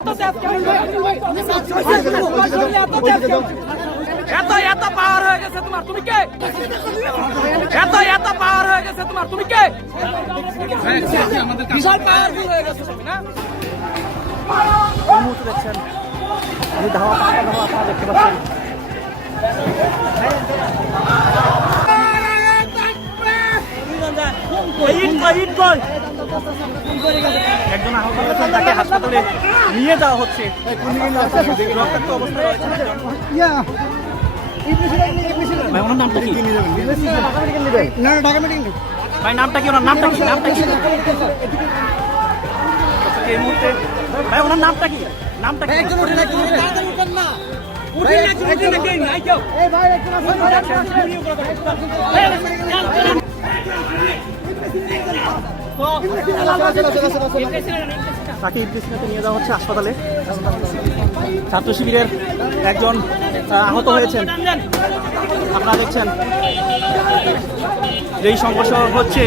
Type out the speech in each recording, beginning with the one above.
এত পাওয়ার হয়ে গেছে তোমার, তুমি কে? এত পাওয়ার হয়ে গেছে তোমার, তুমি কে? বিশাল পাওয়ারফুল হয়ে গেছে তুমি না? দেখছেন ধাওয়া আপনারা দেখতে পাচ্ছেন। একজন আহত হয়েছেন, তাকে হাসপাতালে নিয়ে যাওয়া হচ্ছে। রক্তাক্ত অবস্থায় রয়েছেন একজন। ভাই ওনার নামটা কি? ভাই নামটা কি? ওনার নামটা কি? এই মুহূর্তে ভাই ওনার নামটা কি? নামটা কি? তাকে ইবলিসিনাতে নিয়ে যাওয়া হচ্ছে হাসপাতালে। ছাত্র শিবিরের একজন আহত হয়েছেন, আপনারা দেখছেন। যেই সংঘর্ষ হচ্ছে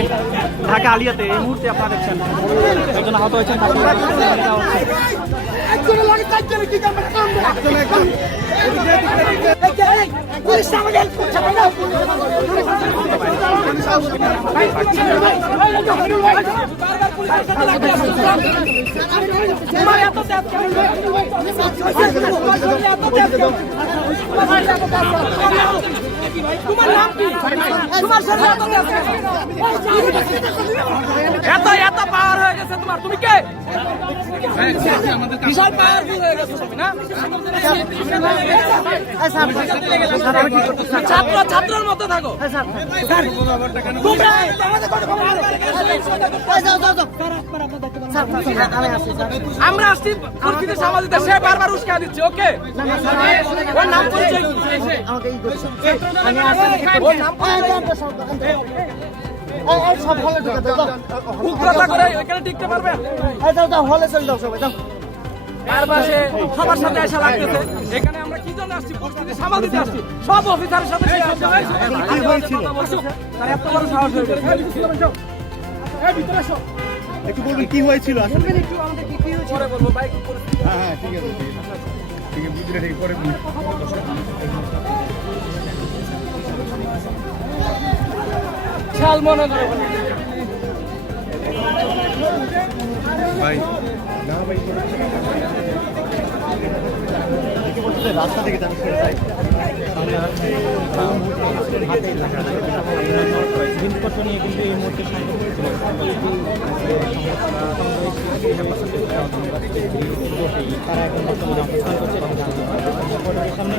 ঢাকা আলিয়াতে, এই মুহূর্তে আপনারা দেখছেন একজন আহত হয়েছেন, তাকে ইবলিসিনাতে নিয়ে যাওয়া হচ্ছে। এত পাওয়ার হয়ে গেছে তোমার, তুমি কে? বিশাল পাওয়ারফুল হয়ে গেছে তুমি না? ছাত্রের মতো থাকো। আমরা আসছি পরিস্থিতি সামাল দিতে, সে বারবার উস্কা দিচ্ছে। ওকে, ওর নাম পরিচয় কি? উগ্রতা করে এখানে টিকতে পারবেন? সবার সাথে আসা লাগতেছে। এখানে আমরা কি জন্য আসছি? পরিস্থিতি সামাল দিতে আসছি। সব অফিসারের সাথে এত বড় সাহস হয়ে গেছে। একটু বলুন কি হয়েছিল আসলে? পরে বলবো ভাই। হ্যাঁ ঠিক আছে, ঠিক আছে, বুঝলে ঠিক পরে শাল মনে করে ভাই না ভাই রাস্তা থেকে জিনিসপত্র নিয়ে কিন্তু এই মুহূর্তে তারা এখন বর্তমানে অবস্থান করছে সামনে।